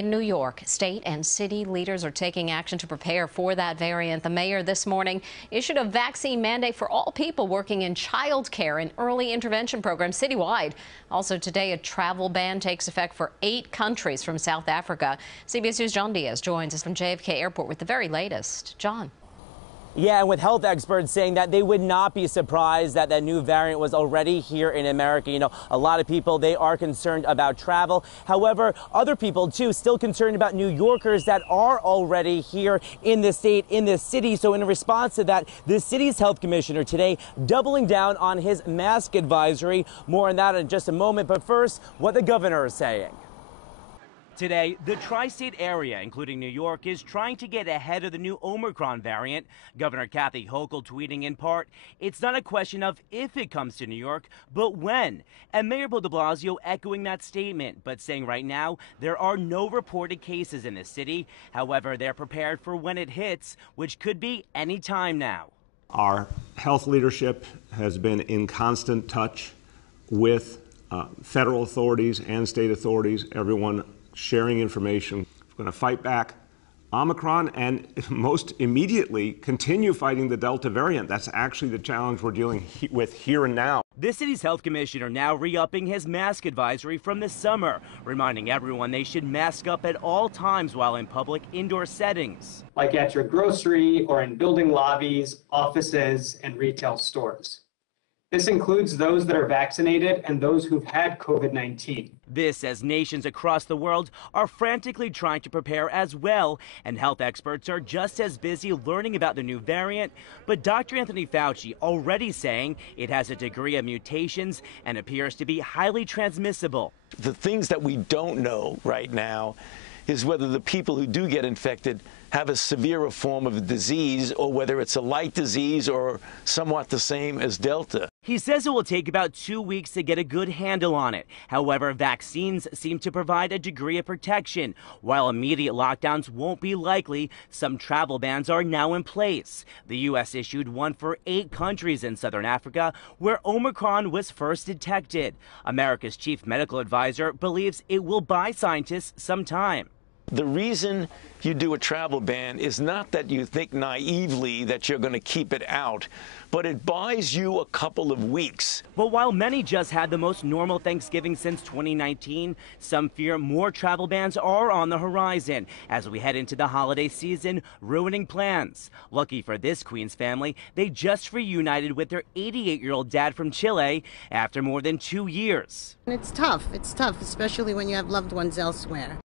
In New York, state and city leaders are taking action to prepare for that variant. The mayor this morning issued a vaccine mandate for all people working in child care and early intervention programs citywide. Also today, a travel ban takes effect for 8 countries from South Africa. CBS News' John Diaz joins us from JFK Airport with the very latest. John. Yeah, and with health experts saying that they would not be surprised that new variant was already here in America. You know, a lot of people, they are concerned about travel. However, other people, too, still concerned about New Yorkers that are already here in the state, in the city. So in response to that, the city's health commissioner today doubling down on his mask advisory. More on that in just a moment. But first, what the governor is saying. Today, the tri-state area, including New York, is trying to get ahead of the new Omicron variant. Governor Kathy Hochul tweeting in part, "It's not a question of if it comes to New York, but when." And Mayor Bill de Blasio echoing that statement, but saying right now there are no reported cases in the city. However, they're prepared for when it hits, which could be any time now. Our health leadership has been in constant touch with federal authorities and state authorities, everyone sharing information. We're going to fight back Omicron and most immediately continue fighting the Delta variant. That's actually the challenge we're dealing with here and now. The city's health commissioner now re-upping his mask advisory from the summer, reminding everyone they should mask up at all times while in public indoor settings. Like at your grocery or in building lobbies, offices, and retail stores. This includes those that are vaccinated and those who've had COVID-19. This as nations across the world are frantically trying to prepare as well, and health experts are just as busy learning about the new variant. But Dr. Anthony Fauci already saying it has a degree of mutations and appears to be highly transmissible. The things that we don't know right now is whether the people who do get infected have a severer form of the disease or whether it's a light disease or somewhat the same as Delta. He says it will take about 2 weeks to get a good handle on it. However, vaccines seem to provide a degree of protection. While immediate lockdowns won't be likely, some travel bans are now in place. The U.S. issued one for 8 countries in southern Africa where Omicron was first detected. America's chief medical advisor believes it will buy scientists some time. The reason you do a travel ban is not that you think naively that you're going to keep it out, but it buys you a couple of weeks. But while many just had the most normal Thanksgiving since 2019, some fear more travel bans are on the horizon as we head into the holiday season, ruining plans. Lucky for this Queens family, they just reunited with their 88-year-old dad from Chile after more than 2 years. It's tough, especially when you have loved ones elsewhere.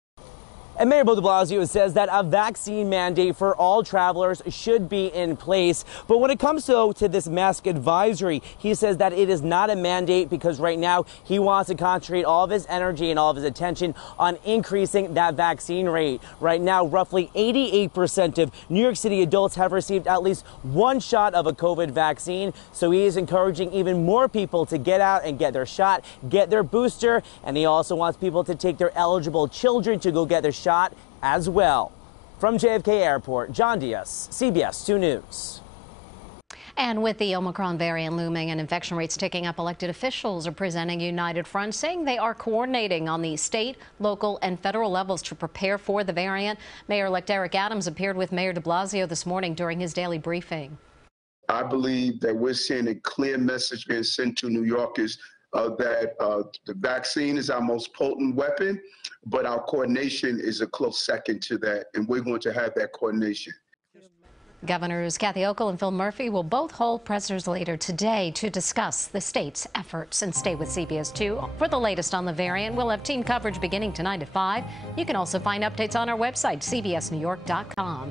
And Mayor Bill de Blasio says that a vaccine mandate for all travelers should be in place. But when it comes to this mask advisory, he says that it is not a mandate because right now he wants to concentrate all of his energy and all of his attention on increasing that vaccine rate. Right now, roughly 88% of New York City adults have received at least 1 shot of a COVID vaccine. So he is encouraging even more people to get out and get their shot, get their booster. And he also wants people to take their eligible children to go get their shot as well. From JFK Airport, John Diaz, CBS 2 News. And with the Omicron variant looming and infection rates ticking up, elected officials are presenting a united front, saying they are coordinating on the state, local, and federal levels to prepare for the variant. Mayor-elect Eric Adams appeared with Mayor de Blasio this morning during his daily briefing. I believe that we're seeing a clear message being sent to New Yorkers that the vaccine is our most potent weapon, but our coordination is a close second to that, and we're going to have that coordination. Governors Kathy Hochul and Phil Murphy will both hold pressers later today to discuss the state's efforts. And stay with CBS 2 for the latest on the variant. We'll have team coverage beginning tonight at 5. You can also find updates on our website, cbsnewyork.com.